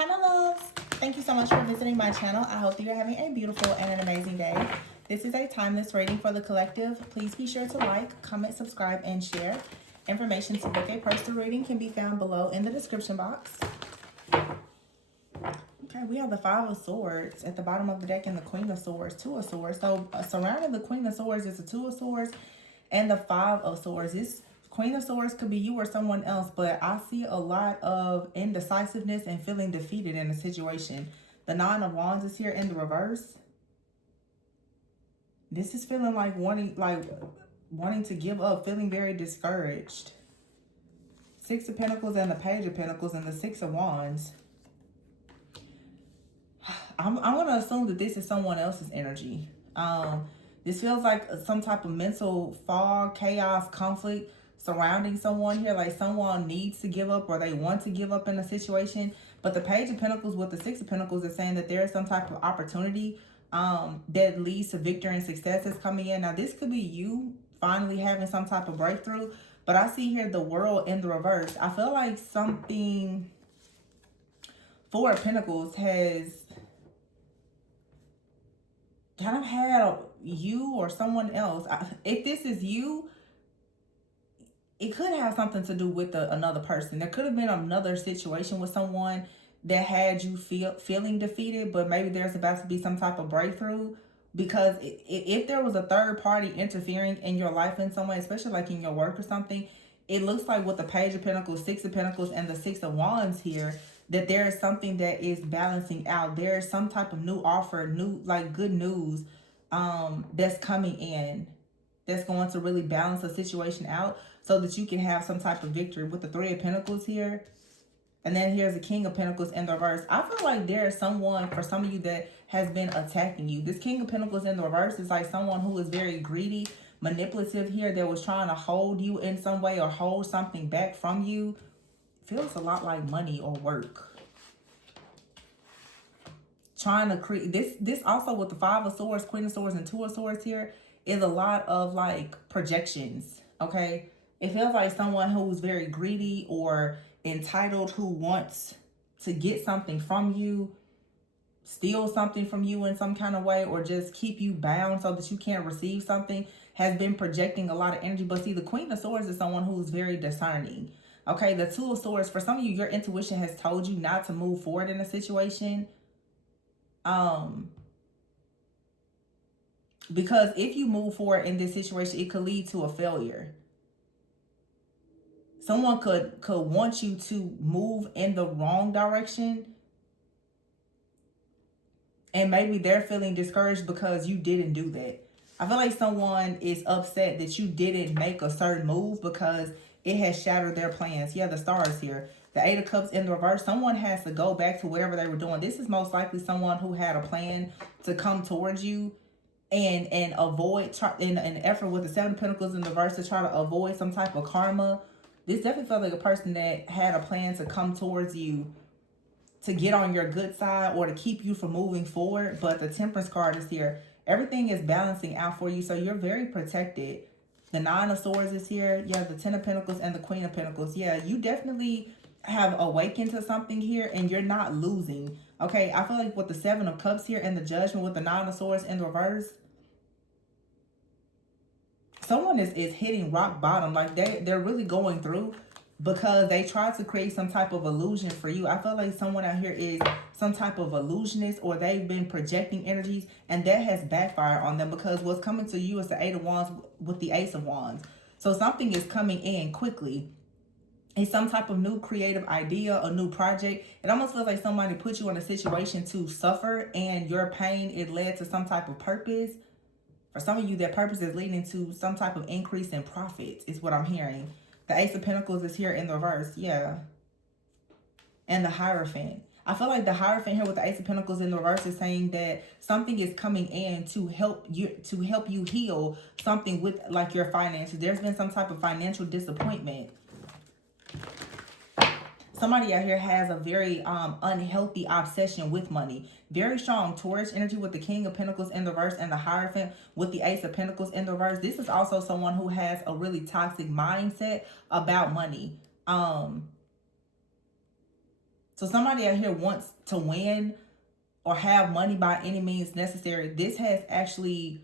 Hi, my loves. Thank you so much for visiting my channel. I hope that you're having a beautiful and an amazing day. This is a timeless reading for the collective. Please be sure to like, comment, subscribe, and share. Information to book a personal reading can be found below in the description box. Okay, we have the Five of Swords at the bottom of the deck and the Queen of Swords, Two of Swords. So surrounding the Queen of Swords is the Two of Swords and the Five of Swords. This Queen of Swords could be you or someone else, but I see a lot of indecisiveness and feeling defeated in a situation. The Nine of Wands is here in the reverse. This is feeling like wanting to give up, feeling very discouraged. Six of Pentacles and the Page of Pentacles and the Six of Wands. I'm going to assume that this is someone else's energy. This feels like some type of mental fog, chaos, conflict surrounding someone here. Like someone needs to give up or they want to give up in a situation. But the Page of Pentacles with the Six of Pentacles is saying that there is some type of opportunity that leads to victory and success is coming in. Now, this could be you finally having some type of breakthrough. But I see here the World in the reverse. I feel like something... Four of Pentacles has kind of had you or someone else. If this is you, it could have something to do with another person. There could have been another situation with someone that had you feeling defeated, but maybe there's about to be some type of breakthrough. Because if there was a third party interfering in your life in some way, especially like in your work or something, it looks like with the Page of Pentacles, Six of Pentacles, and the Six of Wands here, that there is something that is balancing out. There is some type of new offer, good news that's coming in, that's going to really balance the situation out so that you can have some type of victory. With the Three of Pentacles here, and then here's the King of Pentacles in the reverse. I feel like there is someone, for some of you, that has been attacking you. This King of Pentacles in the reverse is like someone who is very greedy, manipulative here, that was trying to hold you in some way or hold something back from you. Feels a lot like money or work. Trying to create this also with the Five of Swords, Queen of Swords, and Two of Swords here is a lot of like projections. Okay, it feels like someone who's very greedy or entitled, who wants to get something from you, steal something from you in some kind of way, or just keep you bound so that you can't receive something, has been projecting a lot of energy. But see, the Queen of Swords is someone who's very discerning. Okay, the Two of Swords, for some of you, your intuition has told you not to move forward in a situation. Because if you move forward in this situation, it could lead to a failure. Someone could want you to move in the wrong direction, and maybe they're feeling discouraged because you didn't do that. I feel like someone is upset that you didn't make a certain move because it has shattered their plans. Yeah, the Stars here. The Eight of Cups in the reverse. Someone has to go back to whatever they were doing. This is most likely someone who had a plan to come towards you and avoid, in an effort with the Seven of Pentacles in the reverse, to try to avoid some type of karma. This definitely felt like a person that had a plan to come towards you to get on your good side or to keep you from moving forward. But the Temperance card is here. Everything is balancing out for you, so you're very protected. The Nine of Swords is here. Yeah, the Ten of Pentacles and the Queen of Pentacles. Yeah, you definitely have awakened to something here, and you're not losing. Okay, I feel like with the Seven of Cups here and the Judgment with the Nine of Swords in the reverse, someone is hitting rock bottom. Like they're really going through because they try to create some type of illusion for you. I feel like someone out here is some type of illusionist, or they've been projecting energies, and that has backfired on them, because what's coming to you is the Eight of Wands with the Ace of Wands. So something is coming in quickly. It's some type of new creative idea, a new project. It almost feels like somebody put you in a situation to suffer, and your pain, it led to some type of purpose. For some of you, that purpose is leading to some type of increase in profits, is what I'm hearing. The Ace of Pentacles is here in the reverse. Yeah. And the Hierophant. I feel like the Hierophant here with the Ace of Pentacles in the reverse is saying that something is coming in to help you heal something with like your finances. There's been some type of financial disappointment. Somebody out here has a very unhealthy obsession with money. Very strong Taurus energy with the King of Pentacles in the reverse and the Hierophant with the Ace of Pentacles in the reverse. This is also someone who has a really toxic mindset about money. So somebody out here wants to win or have money by any means necessary. This has actually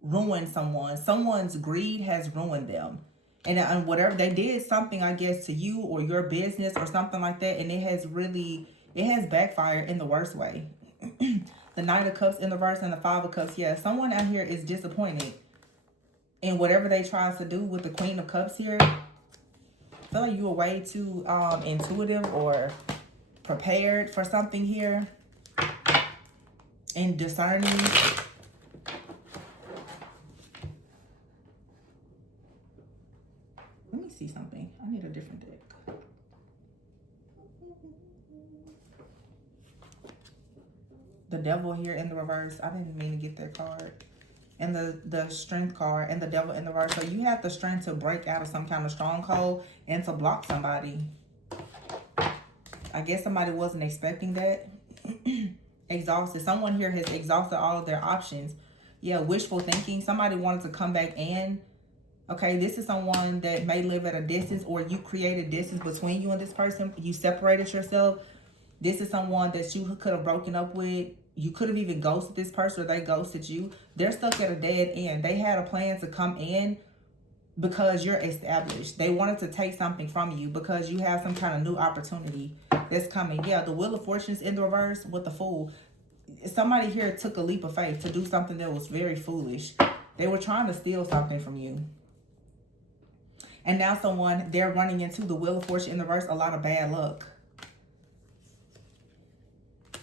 ruined someone. Someone's greed has ruined them. And whatever they did, something, I guess, to you or your business or something like that, and it has backfired in the worst way. The Knight of Cups in the reverse and the Five of Cups. Yeah, someone out here is disappointed in whatever they try to do with the Queen of Cups here. I feel like you were way too intuitive or prepared for something here and discerning. Let me see something. I need a different deck. The Devil here in the reverse. I didn't mean to get that card. And the Strength card and the Devil in the reverse. So you have the strength to break out of some kind of stronghold and to block somebody. I guess somebody wasn't expecting that. Exhausted. Someone here has exhausted all of their options. Yeah, wishful thinking. Somebody wanted to come back in. Okay, this is someone that may live at a distance, or you created distance between you and this person. You separated yourself. This is someone that you could have broken up with. You could have even ghosted this person, or they ghosted you. They're stuck at a dead end. They had a plan to come in because you're established. They wanted to take something from you because you have some kind of new opportunity that's coming. Yeah, the Wheel of Fortune's in the reverse with the Fool. Somebody here took a leap of faith to do something that was very foolish. They were trying to steal something from you. And now they're running into the Wheel of Fortune in the reverse, a lot of bad luck.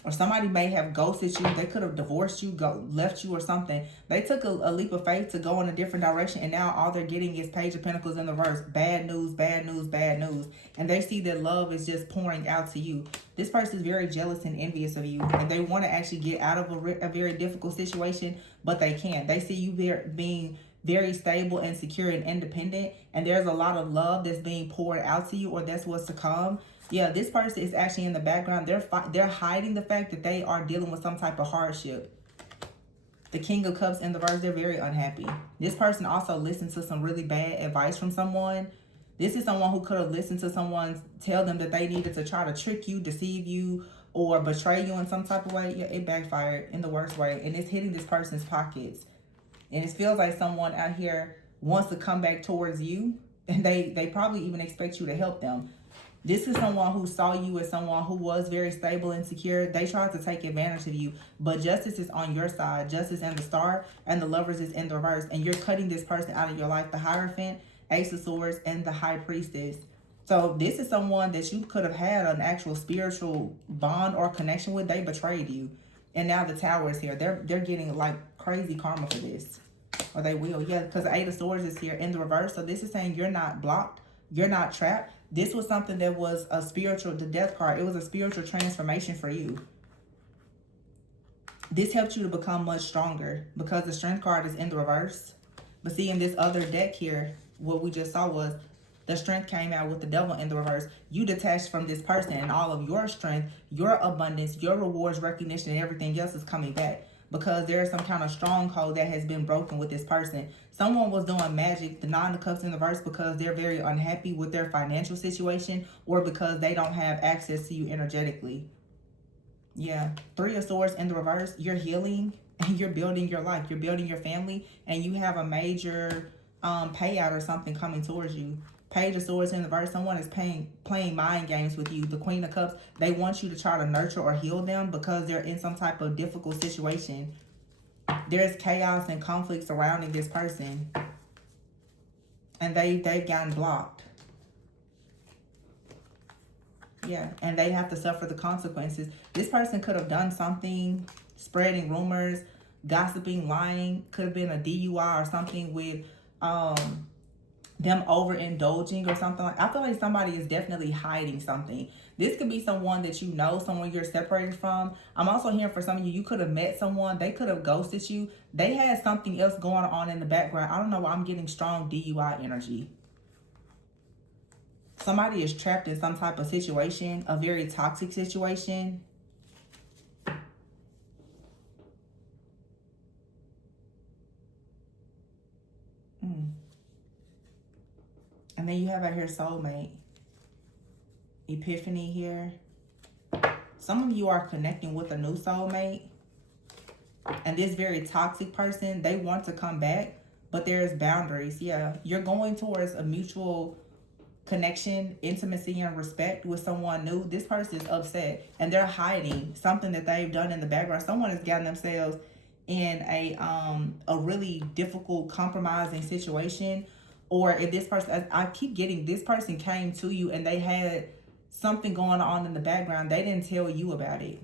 Or somebody may have ghosted you. They could have divorced you, left you or something. They took a leap of faith to go in a different direction. And now all they're getting is Page of Pentacles in the reverse. Bad news, bad news, bad news. And they see that love is just pouring out to you. This person is very jealous and envious of you. And they want to actually get out of a very difficult situation. But they can't. They see you being very stable and secure and independent. And there's a lot of love that's being poured out to you, or that's what's to come. Yeah, this person is actually in the background. They're hiding the fact that they are dealing with some type of hardship. The King of Cups in the reverse, they're very unhappy. This person also listened to some really bad advice from someone. This is someone who could have listened to someone tell them that they needed to try to trick you, deceive you, or betray you in some type of way. Yeah, it backfired in the worst way. And it's hitting this person's pockets. And it feels like someone out here wants to come back towards you. And they probably even expect you to help them. This is someone who saw you as someone who was very stable and secure. They tried to take advantage of you. But justice is on your side. Justice and the Star and the Lovers is in the reverse. And you're cutting this person out of your life. The Hierophant, Ace of Swords, and the High Priestess. So this is someone that you could have had an actual spiritual bond or connection with. They betrayed you. And now the Tower is here. They're getting like crazy karma for this. Or they will. Yeah, because the Eight of Swords is here in the reverse. So this is saying you're not blocked. You're not trapped. This was something that was a spiritual, the Death card. It was a spiritual transformation for you. This helped you to become much stronger because the Strength card is in the reverse. But see, in this other deck here, what we just saw was the Strength came out with the Devil in the reverse. You detached from this person, and all of your strength, your abundance, your rewards, recognition, and everything else is coming back. Because there's some kind of stronghold that has been broken with this person. Someone was doing magic, the Nine of Cups in the reverse, because they're very unhappy with their financial situation, or because they don't have access to you energetically. Yeah, Three of Swords in the reverse. You're healing and you're building your life. You're building your family, and you have a major payout or something coming towards you. Page of Swords in the reverse. Someone is playing mind games with you. The Queen of Cups, they want you to try to nurture or heal them because they're in some type of difficult situation. There's chaos and conflict surrounding this person. And they've gotten blocked. Yeah, and they have to suffer the consequences. This person could have done something, spreading rumors, gossiping, lying. Could have been a DUI or something with them overindulging or something. I feel like somebody is definitely hiding something. This could be someone that you know, someone you're separated from. I'm also hearing for some of you, you could have met someone. They could have ghosted you. They had something else going on in the background. I don't know why I'm getting strong DUI energy. Somebody is trapped in some type of situation, a very toxic situation. And then you have out here soulmate. Epiphany here. Some of you are connecting with a new soulmate. And this very toxic person, they want to come back, but there's boundaries. Yeah, you're going towards a mutual connection, intimacy, and respect with someone new. This person is upset and they're hiding something that they've done in the background. Someone has gotten themselves in a really difficult, compromising situation. Or if this person, I keep getting, this person came to you and they had something going on in the background. They didn't tell you about it.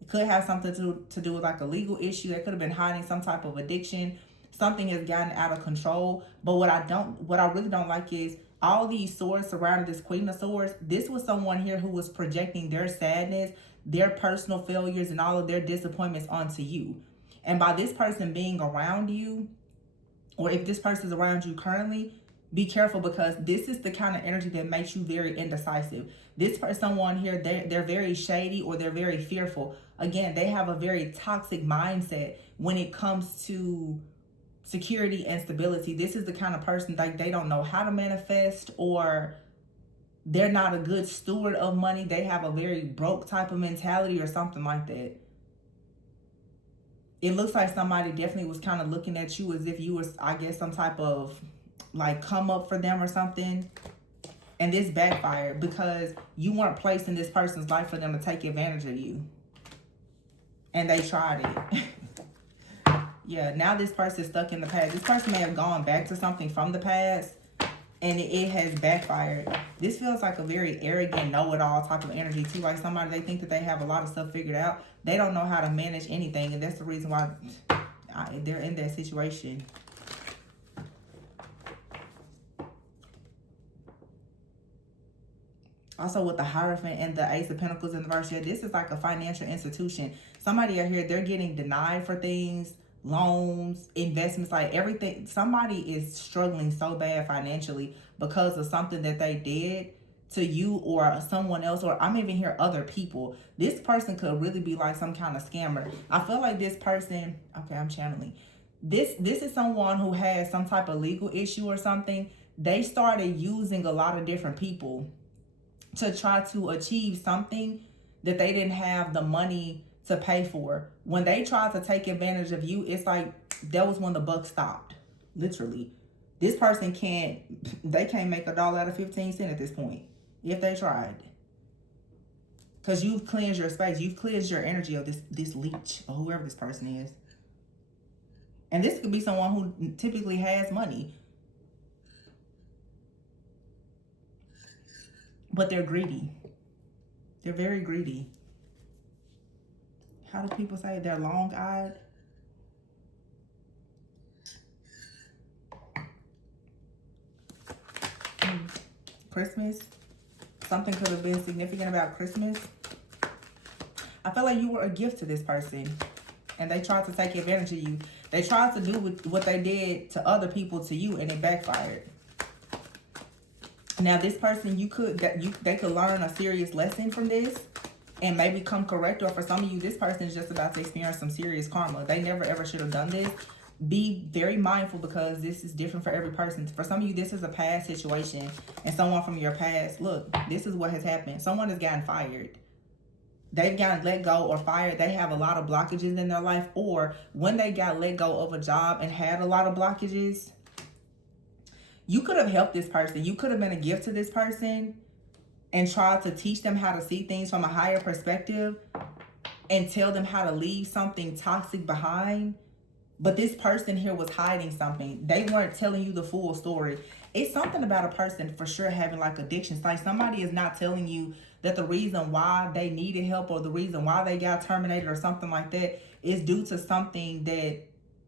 It could have something to do with like a legal issue. They could have been hiding some type of addiction. Something has gotten out of control. But what I really don't like is all these swords surrounding this Queen of Swords. This was someone here who was projecting their sadness, their personal failures, and all of their disappointments onto you. And by this person being around you, or if this person is around you currently, be careful, because this is the kind of energy that makes you very indecisive. This person, someone here, they're very shady, or they're very fearful. Again, they have a very toxic mindset when it comes to security and stability. This is the kind of person like they don't know how to manifest, or they're not a good steward of money. They have a very broke type of mentality or something like that. It looks like somebody definitely was kind of looking at you as if you was, I guess, some type of like come up for them or something. And this backfired because you weren't placed in this person's life for them to take advantage of you. And they tried it. Yeah, now this person is stuck in the past. This person may have gone back to something from the past and it has backfired. This feels like a very arrogant, know-it-all type of energy too. Like somebody, they think that they have a lot of stuff figured out. They don't know how to manage anything, and that's the reason why they're in that situation. Also with the Hierophant and the Ace of Pentacles in the verse, yeah, this is like a financial institution. Somebody out here, they're getting denied for things, loans, investments, like everything. Somebody is struggling so bad financially because of something that they did to you or someone else, or I'm even hear other people. This person could really be like some kind of scammer. I feel like this person, okay, I'm channeling. This is someone who has some type of legal issue or something. They started using a lot of different people to try to achieve something that they didn't have the money to pay for. When they tried to take advantage of you, it's like that was when the buck stopped. Literally. This person can't make $1 out of 15 cents at this point if they tried. Because you've cleansed your space. You've cleansed your energy of this leech or whoever this person is. And this could be someone who typically has money. But they're greedy. They're very greedy. How do people say they're long-eyed? Christmas. Something could have been significant about Christmas. I feel like you were a gift to this person. And they tried to take advantage of you. They tried to do what they did to other people to you, and it backfired. Now, this person, they could learn a serious lesson from this and maybe come correct. Or for some of you, this person is just about to experience some serious karma. They never ever should have done this. Be very mindful, because this is different for every person. For some of you, this is a past situation, and someone from your past, look, this is what has happened. Someone has gotten fired. They've gotten let go or fired. They have a lot of blockages in their life. Or when they got let go of a job and had a lot of blockages, you could have helped this person. You could have been a gift to this person and tried to teach them how to see things from a higher perspective and tell them how to leave something toxic behind. But this person here was hiding something. They weren't telling you the full story. It's something about a person for sure having like addictions. Like somebody is not telling you that the reason why they needed help or the reason why they got terminated or something like that is due to something that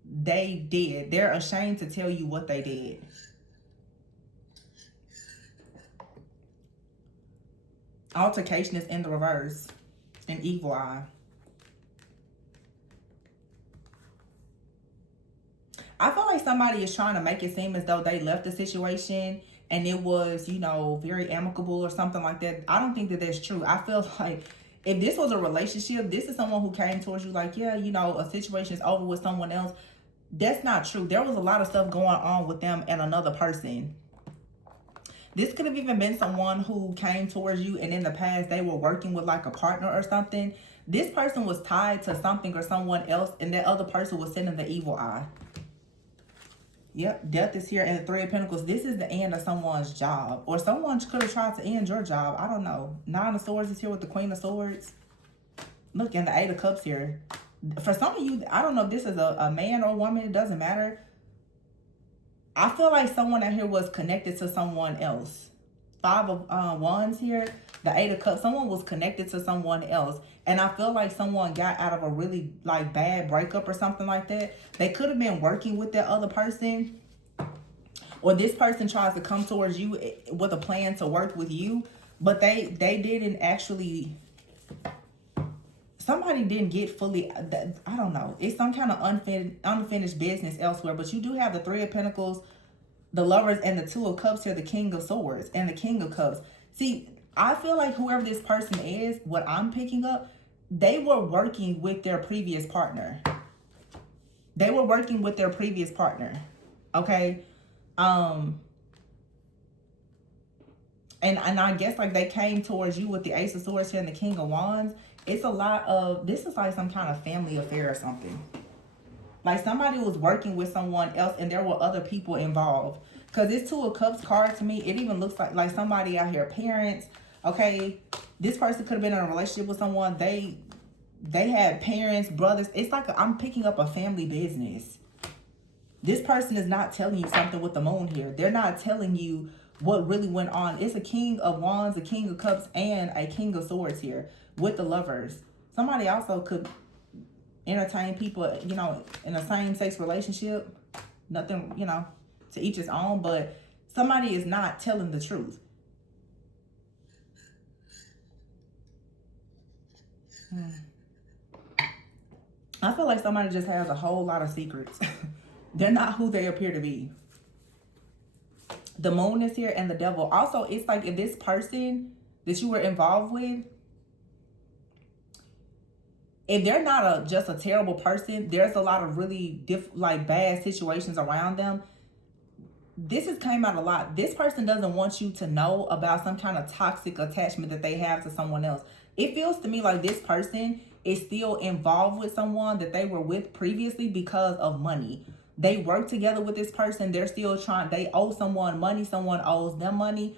they did. They're ashamed to tell you what they did. Altercation is in the reverse. An evil eye. I feel like somebody is trying to make it seem as though they left the situation and it was, you know, very amicable or something like that. I don't think that that's true. I feel like if this was a relationship, this is someone who came towards you like, yeah, you know, a situation is over with someone else. That's not true. There was a lot of stuff going on with them and another person. This could have even been someone who came towards you and in the past they were working with like a partner or something. This person was tied to something or someone else, and that other person was sending the evil eye. Yep, death is here, and the Three of Pentacles. This is the end of someone's job. Or someone could have tried to end your job. I don't know. Nine of Swords is here with the Queen of Swords. Look, and the Eight of Cups here. For some of you, I don't know if this is a man or a woman. It doesn't matter. I feel like someone out here was connected to someone else. Five of Wands here. The Eight of Cups. Someone was connected to someone else. And I feel like someone got out of a really like bad breakup or something like that. They could have been working with that other person. Or this person tries to come towards you with a plan to work with you. But they didn't actually... Somebody didn't get fully... I don't know. It's some kind of unfinished business elsewhere. But you do have the Three of Pentacles, the Lovers, and the Two of Cups here. The King of Swords and the King of Cups. See, I feel like whoever this person is, what I'm picking up, they were working with their previous partner. They were working with their previous partner. Okay? And I guess like they came towards you with the Ace of Swords here and the King of Wands. It's a lot of... This is like some kind of family affair or something. Like somebody was working with someone else and there were other people involved. Because this Two of Cups card to me, it even looks like somebody out here, parents. Okay, this person could have been in a relationship with someone. They had parents, brothers. It's like I'm picking up a family business. This person is not telling you something with the moon here. They're not telling you what really went on. It's a King of Wands, a King of Cups, and a King of Swords here with the Lovers. Somebody also could entertain people, you know, in a same-sex relationship. Nothing, you know, to each his own, but somebody is not telling the truth. I feel like somebody just has a whole lot of secrets. They're not who they appear to be. The Moon is here and the Devil. Also, it's like if this person that you were involved with, if they're not just a terrible person, there's a lot of really bad situations around them. This has came out a lot. This person doesn't want you to know about some kind of toxic attachment that they have to someone else. It feels to me like this person is still involved with someone that they were with previously because of money. They work together with this person. They're still trying. They owe someone money. Someone owes them money.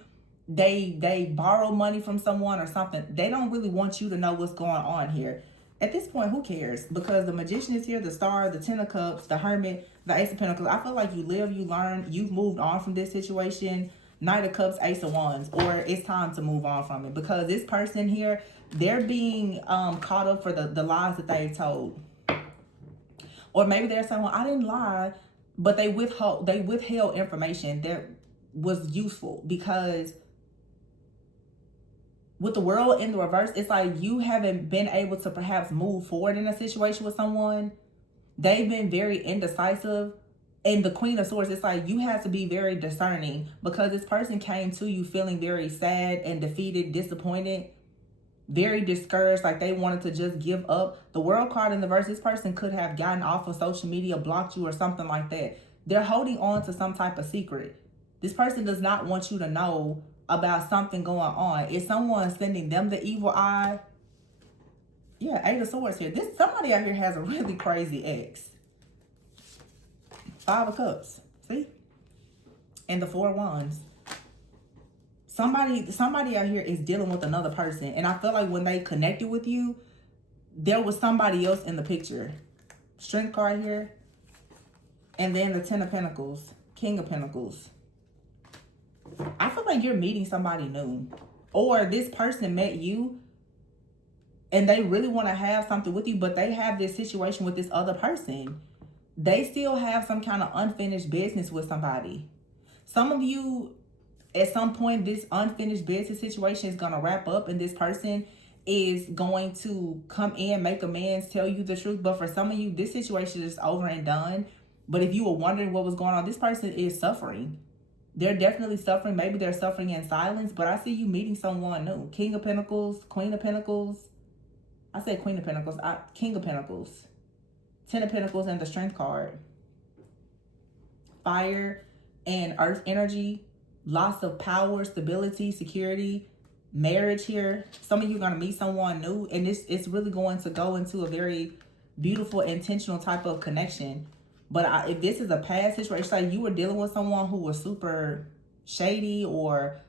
They borrow money from someone or something. They don't really want you to know what's going on here. At this point, who cares? Because the Magician is here, the Star, the Ten of Cups, the Hermit, the Ace of Pentacles. I feel like you live, you learn, you've moved on from this situation. Knight of Cups, Ace of Wands. Or it's time to move on from it. Because this person here, they're being caught up for the lies that they've told. Or maybe they're saying, well, I didn't lie, but they withheld information that was useful. Because with the World in the reverse, it's like you haven't been able to perhaps move forward in a situation with someone. They've been very indecisive. And the Queen of Swords, it's like you have to be very discerning, because this person came to you feeling very sad and defeated, disappointed, very discouraged, like they wanted to just give up. The World card in the verse, this person could have gotten off of social media, blocked you or something like that. They're holding on to some type of secret. This person does not want you to know about something going on. Is someone sending them the evil eye? Yeah, Eight of Swords here. Somebody out here has a really crazy ex. Five of Cups. See? And the Four of Wands. Somebody out here is dealing with another person. And I feel like when they connected with you, there was somebody else in the picture. Strength card here. And then the Ten of Pentacles. King of Pentacles. I feel like you're meeting somebody new. Or this person met you and they really want to have something with you, but they have this situation with this other person. They still have some kind of unfinished business with somebody. Some of you, at some point, this unfinished business situation is going to wrap up and this person is going to come in, make amends, tell you the truth. But for some of you, this situation is over and done. But if you were wondering what was going on, this person is suffering. They're definitely suffering. Maybe they're suffering in silence, but I see you meeting someone new. King of Pentacles, Queen of Pentacles. I said Queen of Pentacles, King of Pentacles. Ten of Pentacles and the Strength card. Fire and Earth energy. loss of power, stability, security, marriage here. Some of you are going to meet someone new, and it's really going to go into a very beautiful, intentional type of connection. But if this is a past situation, like you were dealing with someone who was super shady, or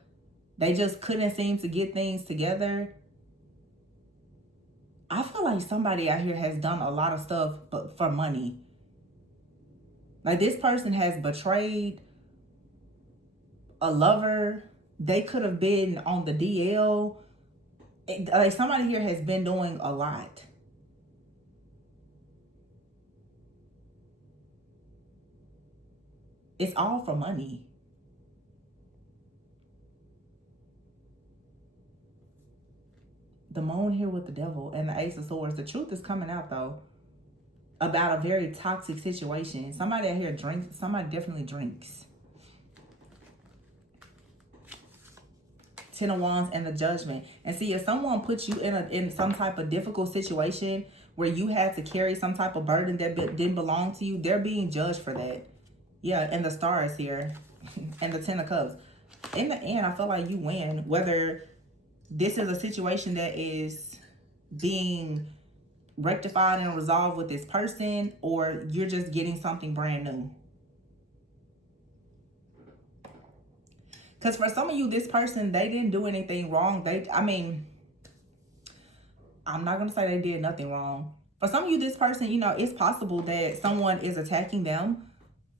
they just couldn't seem to get things together, I feel like somebody out here has done a lot of stuff but for money. Like this person has betrayed a lover. They could have been on the DL. Like somebody here has been doing a lot. It's all for money. The moon here with the devil and the ace of swords. The truth is coming out though about a very toxic situation. Somebody out here drinks. Somebody definitely drinks. Ten of Wands and the Judgment. And see, if someone puts you in some type of difficult situation where you had to carry some type of burden that didn't belong to you, they're being judged for that. Yeah, and the stars here. And the Ten of Cups. In the end, I feel like you win. Whether this is a situation that is being rectified and resolved with this person, or you're just getting something brand new. Because for some of you, this person, they didn't do anything wrong. I'm not going to say they did nothing wrong. For some of you, this person, it's possible that someone is attacking them.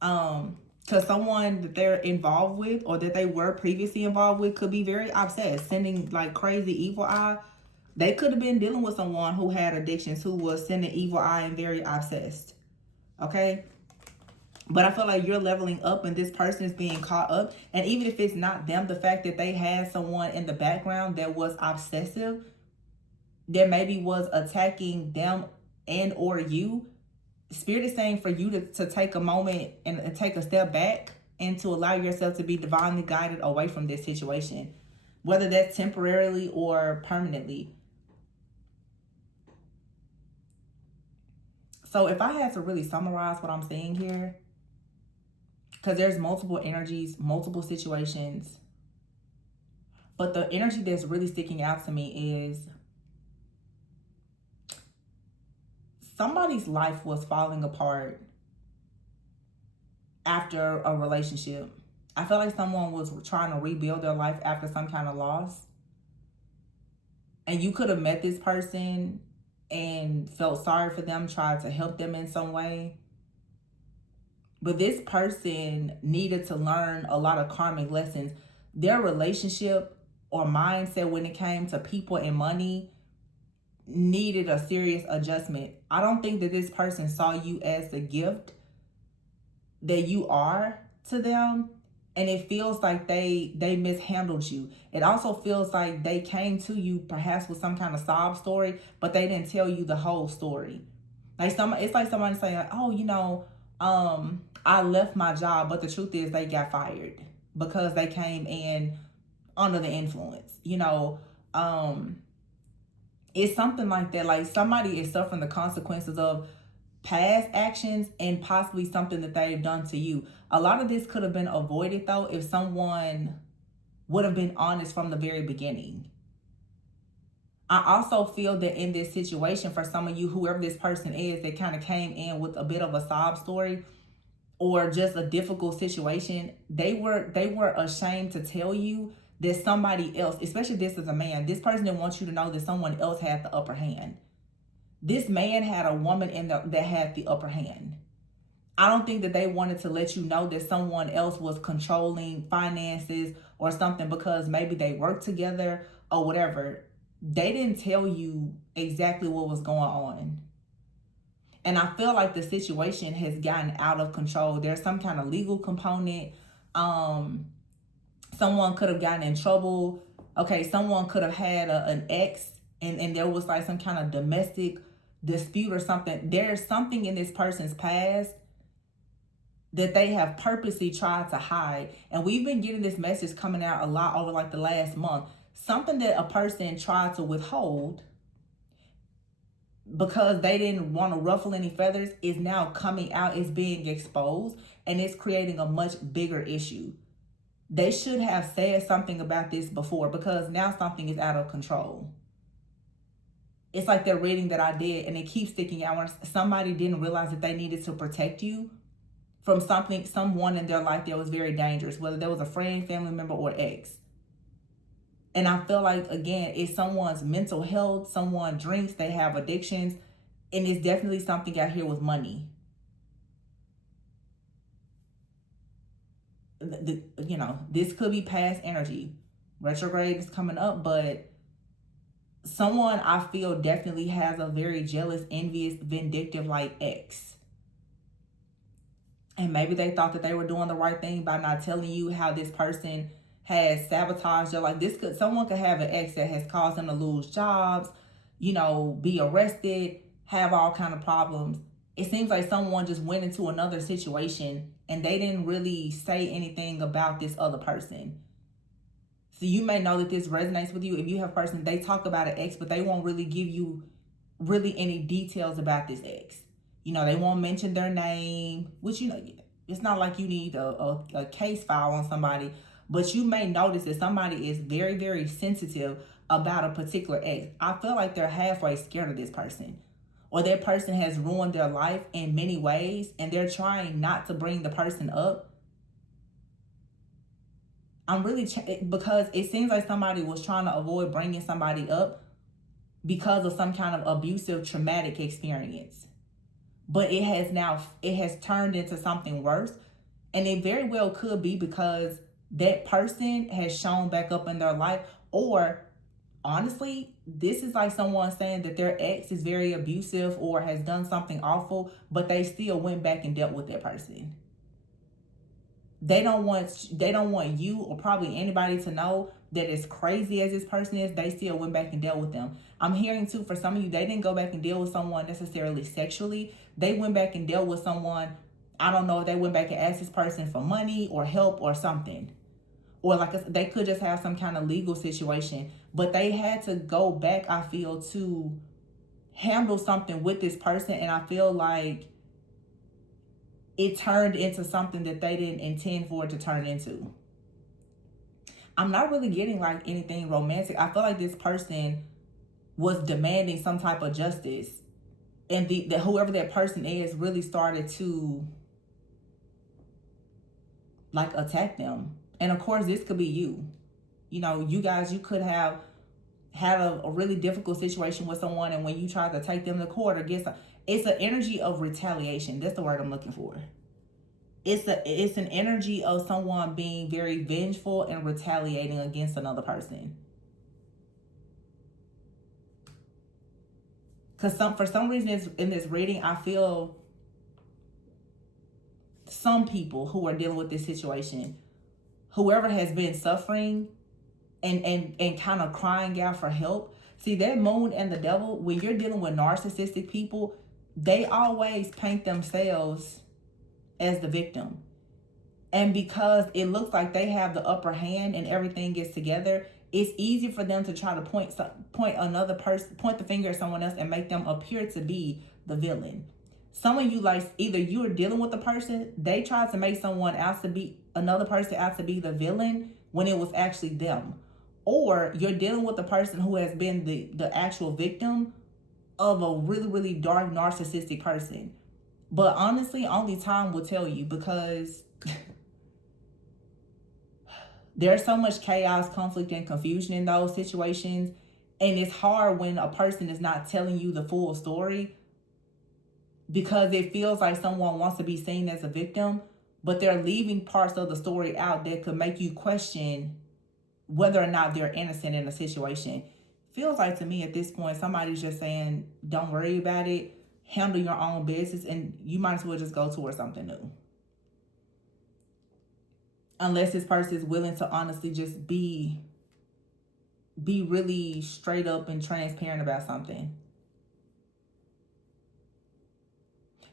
Because someone that they're involved with or that they were previously involved with could be very obsessed, sending like crazy evil eye. They could have been dealing with someone who had addictions, who was sending evil eye and very obsessed. Okay? But I feel like you're leveling up and this person is being caught up. And even if it's not them, the fact that they had someone in the background that was obsessive, that maybe was attacking them and or you, Spirit is saying for you to take a moment and take a step back and to allow yourself to be divinely guided away from this situation, whether that's temporarily or permanently. So if I had to really summarize what I'm saying here, because there's multiple energies, multiple situations, but the energy that's really sticking out to me is somebody's life was falling apart after a relationship. I feel like someone was trying to rebuild their life after some kind of loss. And you could have met this person and felt sorry for them, tried to help them in some way. But this person needed to learn a lot of karmic lessons. Their relationship or mindset when it came to people and money needed a serious adjustment. I don't think that this person saw you as the gift that you are to them, and it feels like they mishandled you. It also feels like they came to you perhaps with some kind of sob story, but they didn't tell you the whole story. It's like somebody saying, "Oh, I left my job," but the truth is they got fired because they came in under the influence. It's something like that. Like somebody is suffering the consequences of past actions and possibly something that they've done to you. A lot of this could have been avoided though if someone would have been honest from the very beginning. I also feel that in this situation, for some of you, whoever this person is that kind of came in with a bit of a sob story or just a difficult situation, they were ashamed to tell you that somebody else, especially this as a man, this person didn't want you to know that someone else had the upper hand. This man had a woman that had the upper hand. I don't think that they wanted to let you know that someone else was controlling finances or something because maybe they worked together or whatever. They didn't tell you exactly what was going on. And I feel like the situation has gotten out of control. There's some kind of legal component. Someone could have gotten in trouble. Okay, someone could have had an ex and there was like some kind of domestic dispute or something. There's something in this person's past that they have purposely tried to hide. And we've been getting this message coming out a lot over like the last month. Something that a person tried to withhold because they didn't want to ruffle any feathers is now coming out, is being exposed, and it's creating a much bigger issue. They should have said something about this before, because now something is out of control. It's like that reading that I did, and it keeps sticking out. When somebody didn't realize that they needed to protect you from someone in their life that was very dangerous, whether there was a friend, family member, or ex. And I feel like, again, it's someone's mental health, someone drinks, they have addictions, and it's definitely something out here with money. This could be past energy. Retrograde is coming up, but someone I feel definitely has a very jealous, envious, vindictive like ex. And maybe they thought that they were doing the right thing by not telling you how this person has sabotaged their life. Someone could have an ex that has caused them to lose jobs, be arrested, have all kind of problems. It seems like someone just went into another situation and they didn't really say anything about this other person. So you may know that this resonates with you. If you have a person, they talk about an ex, but they won't really give you really any details about this ex. They won't mention their name, which, it's not like you need a case file on somebody, but you may notice that somebody is very, very sensitive about a particular ex. I feel like they're halfway scared of this person, or that person has ruined their life in many ways, and they're trying not to bring the person up. Because it seems like somebody was trying to avoid bringing somebody up because of some kind of abusive, traumatic experience. But it has turned into something worse. And it very well could be because that person has shown back up in their life. Or honestly, this is like someone saying that their ex is very abusive or has done something awful, but they still went back and dealt with that person. They don't want you or probably anybody to know that as crazy as this person is, they still went back and dealt with them. I'm hearing too, for some of you, they didn't go back and deal with someone necessarily sexually. They went back and dealt with someone. I don't know if they went back and asked this person for money or help or something. Or they could just have some kind of legal situation. But they had to go back, I feel, to handle something with this person. And I feel like it turned into something that they didn't intend for it to turn into. I'm not really getting like anything romantic. I feel like this person was demanding some type of justice, and whoever that person is really started to like attack them. And of course, this could be you. You guys, you could have had a really difficult situation with someone, and when you try to take them to court or get some, it's an energy of retaliation. That's the word I'm looking for. It's an energy of someone being very vengeful and retaliating against another person. Because for some reason in this reading, I feel some people who are dealing with this situation, whoever has been suffering and kind of crying out for help. See, that moon and the devil, when you're dealing with narcissistic people, they always paint themselves as the victim. And because it looks like they have the upper hand and everything gets together, it's easy for them to try to point the finger at someone else and make them appear to be the villain. Some of you, like, either you are dealing with a person, they tried to make another person out to be the villain when it was actually them. Or you're dealing with a person who has been the actual victim of a really, really dark narcissistic person. But honestly, only time will tell you, because there's so much chaos, conflict, and confusion in those situations. And it's hard when a person is not telling you the full story, because it feels like someone wants to be seen as a victim, but they're leaving parts of the story out that could make you question whether or not they're innocent in a situation. Feels like to me at this point, somebody's just saying, don't worry about it, handle your own business, and you might as well just go towards something new. Unless this person is willing to honestly just be really straight up and transparent about something.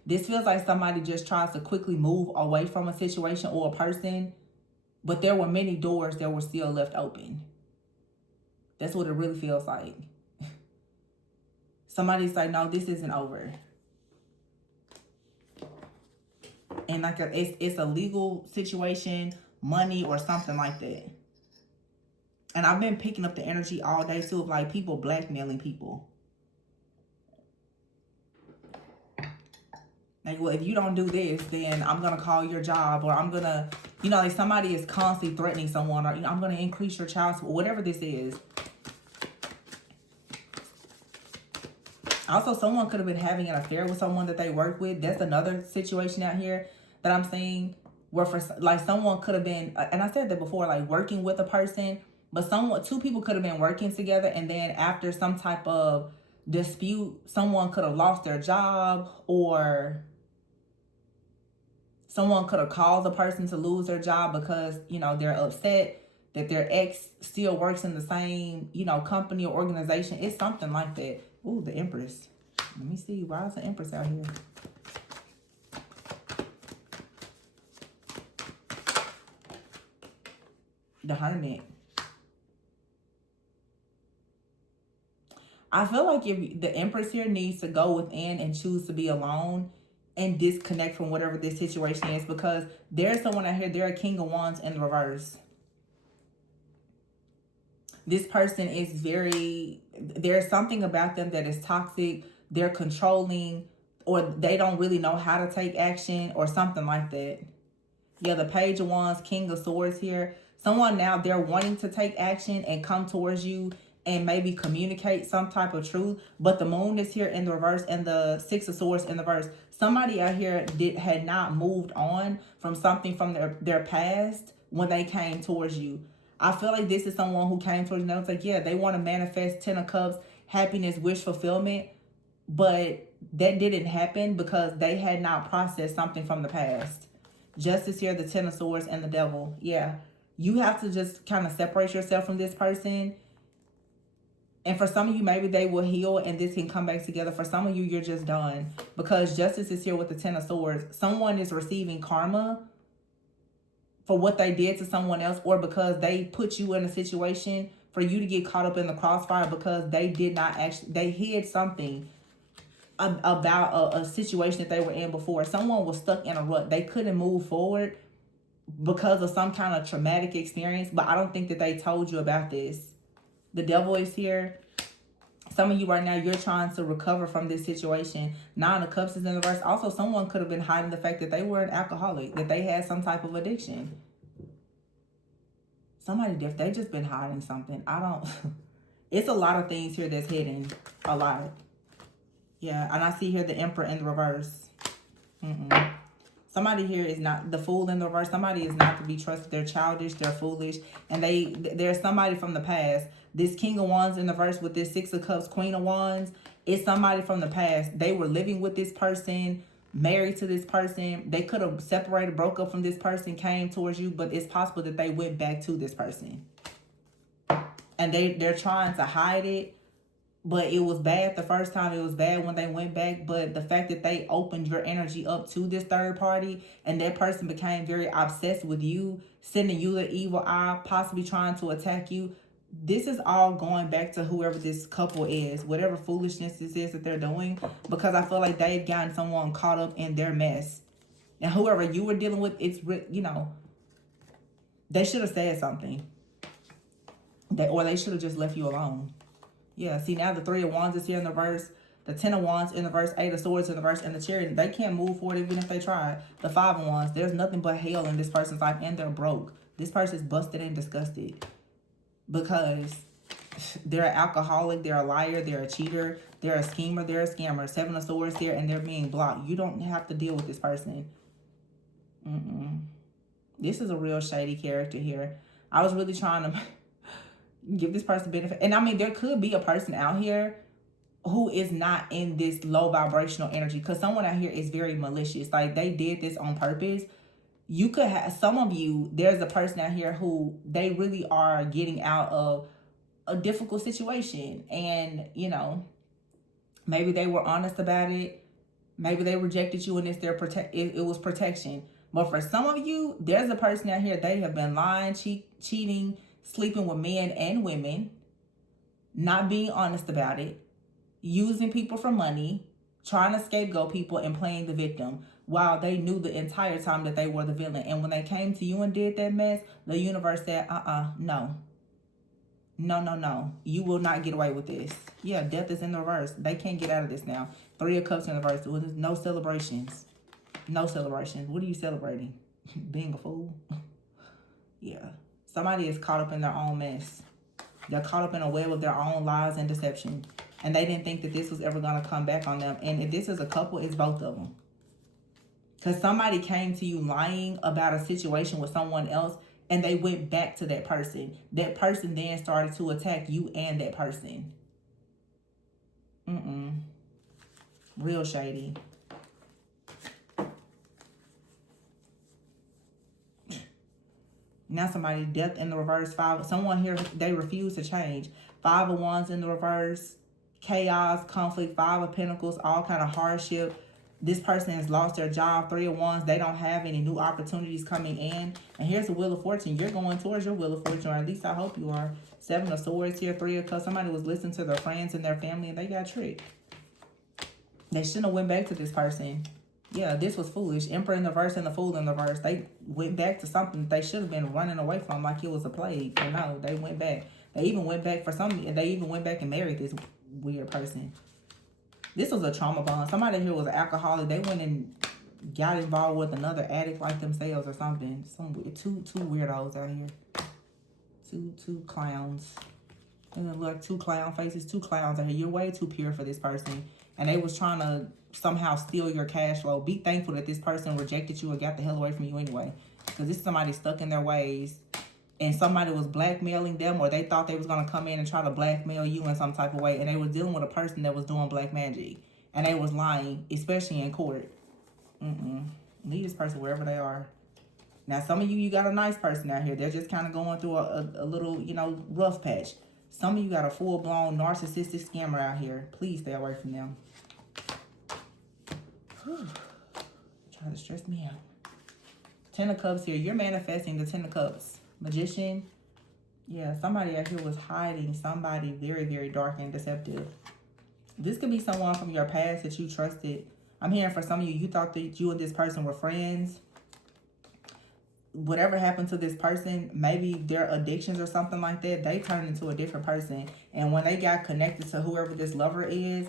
This feels like somebody just tries to quickly move away from a situation or a person, but there were many doors that were still left open. That's what it really feels like. Somebody's like, no, this isn't over. And like it's a legal situation, money or something like that. And I've been picking up the energy all day too of like people blackmailing people. Like, well, if you don't do this, then I'm going to call your job, or I'm going to, you know, like somebody is constantly threatening someone, or, you know, I'm going to increase your child support, whatever this is. Also, someone could have been having an affair with someone that they work with. That's another situation out here that I'm seeing where for like someone could have been, and I said that before, like working with a person, but two people could have been working together, and then after some type of dispute, someone could have lost their job, or someone could have caused a person to lose their job because, you know, they're upset that their ex still works in the same, you know, company or organization. It's something like that. Ooh, the Empress. Let me see. Why is the Empress out here? The Hermit. I feel like if the Empress here needs to go within and choose to be alone and disconnect from whatever this situation is, because there's someone out here, they're a King of Wands in reverse. This person is there's something about them that is toxic, they're controlling, or they don't really know how to take action or something like that. Yeah, the Page of Wands, King of Swords here. Someone now, they're wanting to take action and come towards you and maybe communicate some type of truth. But the Moon is here in the reverse and the Six of Swords in the reverse. Somebody out here had not moved on from something from their past when they came towards you. I feel like this is someone who came towards you and was like, yeah, they want to manifest 10 of Cups, happiness, wish fulfillment. But that didn't happen because they had not processed something from the past. Justice here, the Ten of Swords, and the Devil. Yeah. You have to just kind of separate yourself from this person. And for some of you, maybe they will heal and this can come back together. For some of you, you're just done. Because Justice is here with the Ten of Swords. Someone is receiving karma for what they did to someone else, or because they put you in a situation for you to get caught up in the crossfire because they did not actually, they hid something about a situation that they were in before. Someone was stuck in a rut. They couldn't move forward because of some kind of traumatic experience, but I don't think that they told you about this. The Devil is here. Some of you right now, you're trying to recover from this situation. Nine of Cups is in the reverse. Also, someone could have been hiding the fact that they were an alcoholic, that they had some type of addiction. Somebody different. They just been hiding something. I don't... It's a lot of things here that's hidden. A lot. Yeah, and I see here the Emperor in the reverse. Somebody here is not the Fool in the reverse. Somebody is not to be trusted. They're childish. They're foolish. And there's somebody from the past. This King of Wands in the reverse with this Six of Cups, Queen of Wands. It's somebody from the past. They were living with this person, married to this person. They could have separated, broke up from this person, came towards you. But it's possible that they went back to this person. And they're trying to hide it. But it was bad the first time. It was bad when they went back. But the fact that they opened your energy up to this third party and that person became very obsessed with you, sending you the evil eye, possibly trying to attack you. This is all going back to whoever this couple is, whatever foolishness this is that they're doing, because I feel like they've gotten someone caught up in their mess. And whoever you were dealing with, it's, you know, they should have said something. Or they should have just left you alone. Yeah, see now the Three of Wands is here in the verse. The Ten of Wands in the verse. Eight of Swords in the verse. And the Chariot. They can't move forward even if they try. The Five of Wands. There's nothing but hell in this person's life. And they're broke. This person's busted and disgusted. Because they're an alcoholic. They're a liar. They're a cheater. They're a schemer. They're a scammer. Seven of Swords here. And they're being blocked. You don't have to deal with this person. This is a real shady character here. I was really trying to... give this person benefit. And I mean, there could be a person out here who is not in this low vibrational energy, because someone out here is very malicious. Like they did this on purpose. You could have, some of you, there's a person out here who they really are getting out of a difficult situation. And, you know, maybe they were honest about it. Maybe they rejected you and it's their it was protection. But for some of you, there's a person out here, they have been lying, cheating, sleeping with men and women, not being honest about it, using people for money, trying to scapegoat people and playing the victim. while they knew the entire time that they were the villain. And when they came to you and did that mess, the universe said, no. No, no, no. You will not get away with this. Yeah, death is in the reverse. They can't get out of this now. 3 of Cups in the reverse. With no celebrations. No celebrations. What are you celebrating? Being a fool? Yeah. Somebody is caught up in their own mess. They're caught up in a web of their own lies and deception. And they didn't think that this was ever going to come back on them. And if this is a couple, it's both of them. Because somebody came to you lying about a situation with someone else, and they went back to that person. That person then started to attack you and that person. Real shady. Now somebody, death in the reverse. 5. Someone here, they refuse to change. 5 of Wands in the reverse. Chaos, conflict. 5 of Pentacles, all kind of hardship. This person has lost their job. 3 of Wands, they don't have any new opportunities coming in. And here's the Wheel of Fortune. You're going towards your Wheel of Fortune, or at least I hope you are. 7 of Swords here. 3 of Cups. Somebody was listening to their friends and their family, and they got tricked. They shouldn't have went back to this person. Yeah, this was foolish. Emperor in the reverse and the Fool in the reverse. They went back to something that they should have been running away from like it was a plague. But no, they went back. They even went back for something. They even went back and married this weird person. This was a trauma bond. Somebody here was an alcoholic. They went and got involved with another addict like themselves or something. Some two weirdos out here. Two clowns. And look like 2 clown faces. 2 clowns out here. You're way too pure for this person. And they was trying to somehow steal your cash flow. Be thankful that this person rejected you or got the hell away from you anyway. Because this is somebody stuck in their ways. And somebody was blackmailing them, or they thought they was going to come in and try to blackmail you in some type of way. And they were dealing with a person that was doing black magic. And they was lying, especially in court. Leave this person wherever they are. Now, some of you got a nice person out here. They're just kind of going through a little, rough patch. Some of you got a full-blown narcissistic scammer out here. Please stay away from them. Trying to stress me out. 10 of Cups here. You're manifesting the 10 of Cups. Magician. Yeah, somebody out here was hiding somebody very, very dark and deceptive. This could be someone from your past that you trusted. I'm hearing for some of you, you thought that you and this person were friends. Whatever happened to this person, maybe their addictions or something like that, they turned into a different person. And when they got connected to whoever this lover is,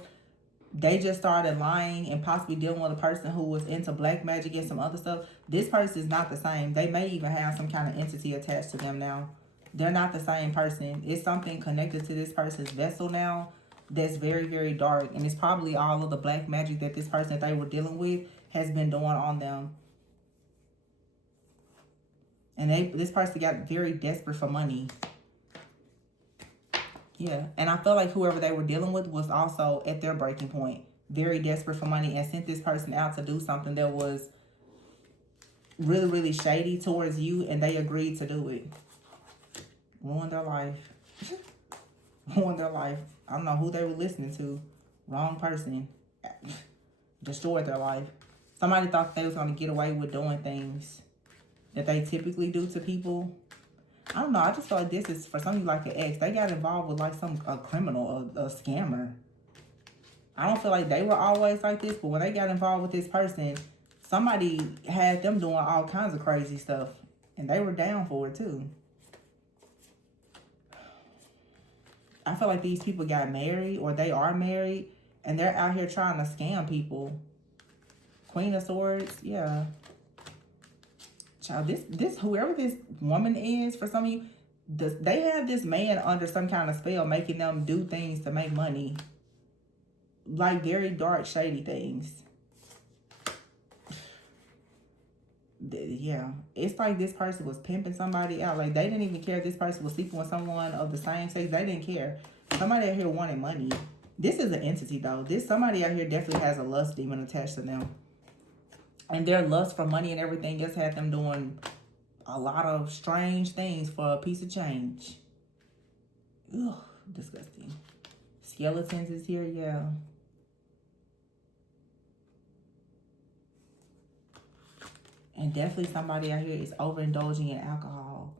they just started lying and possibly dealing with a person who was into black magic and some other stuff. This person is not the same. They may even have some kind of entity attached to them now. They're not the same person. It's something connected to this person's vessel now that's very, very dark. And it's probably all of the black magic that this person that they were dealing with has been doing on them. And this person got very desperate for money. Yeah, and I feel like whoever they were dealing with was also at their breaking point. Very desperate for money and sent this person out to do something that was really, really shady towards you, and they agreed to do it. Ruined their life. Ruined their life. I don't know who they were listening to. Wrong person. Destroyed their life. Somebody thought they was going to get away with doing things that they typically do to people. I don't know. I just feel like this is, for some of you, like an ex. They got involved with like a criminal, a scammer. I don't feel like they were always like this, but when they got involved with this person, somebody had them doing all kinds of crazy stuff. And they were down for it too. I feel like these people got married, or they are married, and they're out here trying to scam people. Queen of Swords, yeah. Child, this whoever this woman is, for some of you, they have this man under some kind of spell, making them do things to make money. Like very dark, shady things. Yeah, it's like this person was pimping somebody out. Like they didn't even care if this person was sleeping with someone of the same sex. They didn't care. Somebody out here wanted money. This is an entity though. Somebody out here definitely has a lust demon attached to them. And their lust for money and everything just had them doing a lot of strange things for a piece of change. Ugh, disgusting. Skeletons is here, yeah. And definitely somebody out here is overindulging in alcohol.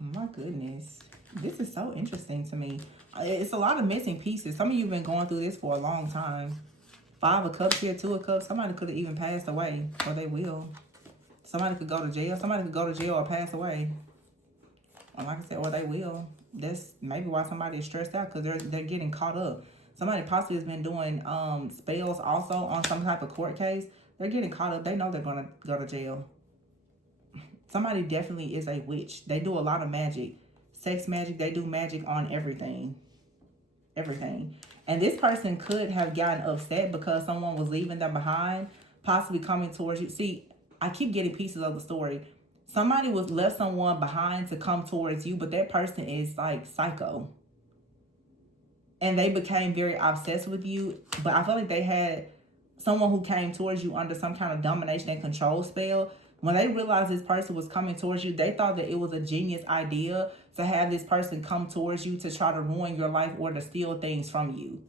My goodness. This is so interesting to me. It's a lot of missing pieces. Some of you have been going through this for a long time. Five of Cups here, Two of Cups. Somebody could have even passed away, or they will. Somebody could go to jail. Somebody could go to jail or pass away. And like I said, or they will. That's maybe why somebody is stressed out, because they're getting caught up. Somebody possibly has been doing spells also on some type of court case. They're getting caught up. They know they're gonna go to jail. Somebody definitely is a witch. They do a lot of magic. Sex magic. They do magic on everything. Everything. And this person could have gotten upset because someone was leaving them behind, possibly coming towards you. See, I keep getting pieces of the story. Somebody was left someone behind to come towards you, but that person is like psycho. And they became very obsessed with you. But I feel like they had someone who came towards you under some kind of domination and control spell. When they realized this person was coming towards you, they thought that it was a genius idea to have this person come towards you to try to ruin your life or to steal things from you.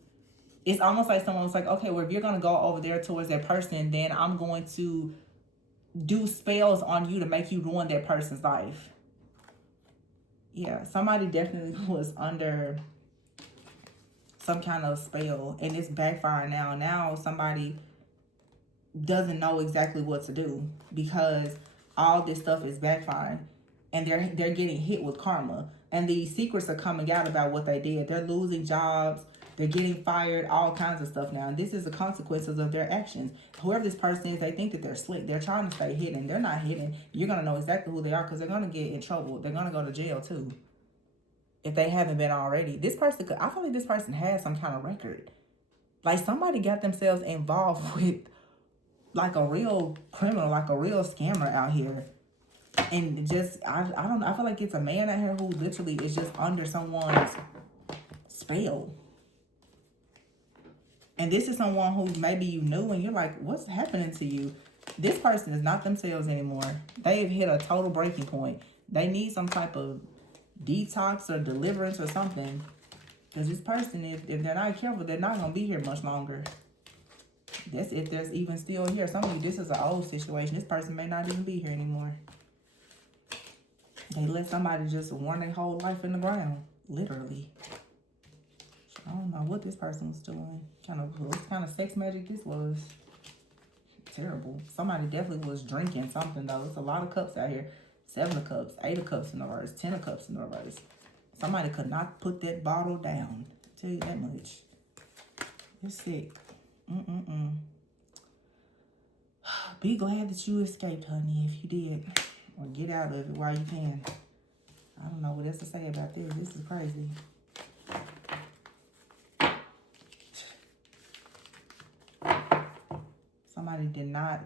It's almost like someone was like, okay, well, if you're going to go over there towards that person, then I'm going to do spells on you to make you ruin that person's life. Yeah, somebody definitely was under some kind of spell, and it's backfiring now. Now somebody doesn't know exactly what to do because all this stuff is backfiring, and they're getting hit with karma, and these secrets are coming out about what they did. They're losing jobs, they're getting fired, all kinds of stuff now, and this is the consequences of their actions. Whoever this person is, they think that they're slick. They're trying to stay hidden. They're not hidden. You're going to know exactly who they are, because they're going to get in trouble. They're going to go to jail too, if they haven't been already. This person I feel like this person has some kind of record. Like somebody got themselves involved with like a real criminal, like a real scammer out here. And just, I don't know, I feel like it's a man out here who literally is just under someone's spell. And this is someone who maybe you knew and you're like, what's happening to you? This person is not themselves anymore. They've hit a total breaking point. They need some type of detox or deliverance or something. Because this person, if they're not careful, they're not going to be here much longer. That's if there's even still here. Some of you, this is an old situation. This person may not even be here anymore. They let somebody just run their whole life in the ground. Literally. I don't know what this person was doing. What kind of sex magic this was. Terrible. Somebody definitely was drinking something though. It's a lot of cups out here. 7 of Cups, 8 of Cups in the reverse, 10 of Cups in the reverse. Somebody could not put that bottle down. I'll tell you that much. It's sick. Be glad that you escaped, honey, if you did. Or get out of it while you can. I don't know what else to say about this. This is crazy. Somebody did not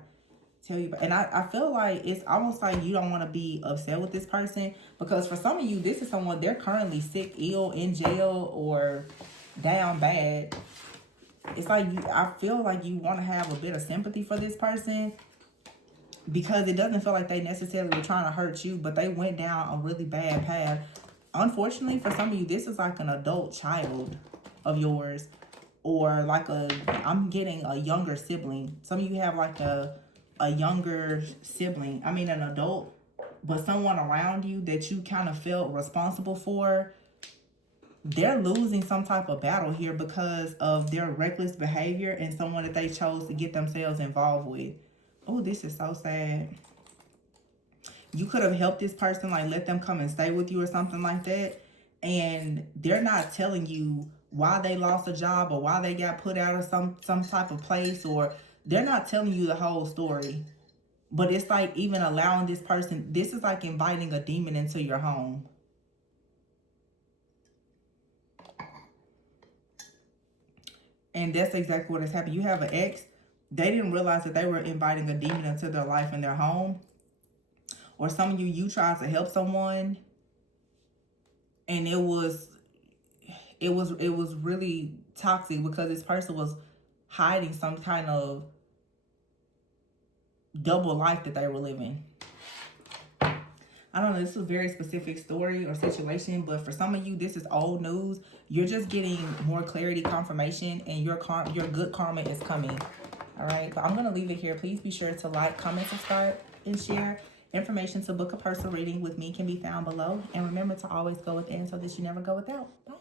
tell you. And I feel like it's almost like you don't want to be upset with this person, because for some of you, this is someone, they're currently sick, ill, in jail, or down bad. It's like I feel like you want to have a bit of sympathy for this person, because it doesn't feel like they necessarily were trying to hurt you, but they went down a really bad path. Unfortunately, for some of you, this is like an adult child of yours, or like I'm getting a younger sibling. Some of you have like a younger sibling. I mean, an adult, but someone around you that you kind of felt responsible for. They're losing some type of battle here because of their reckless behavior and someone that they chose to get themselves involved with. Oh, this is so sad. You could have helped this person, like let them come and stay with you or something like that. And they're not telling you why they lost a job or why they got put out of some type of place, or they're not telling you the whole story. But it's like even allowing this person, this is like inviting a demon into your home. And that's exactly what has happened. You have an ex. They didn't realize that they were inviting a demon into their life and their home. Or some of you tried to help someone, and it was really toxic because this person was hiding some kind of double life that they were living. I don't know, this is a very specific story or situation, but for some of you, this is old news. You're just getting more clarity, confirmation, and your good karma is coming. All right, but I'm going to leave it here. Please be sure to like, comment, subscribe, and share. Information to book a personal reading with me can be found below. And remember to always go within so that you never go without. Bye.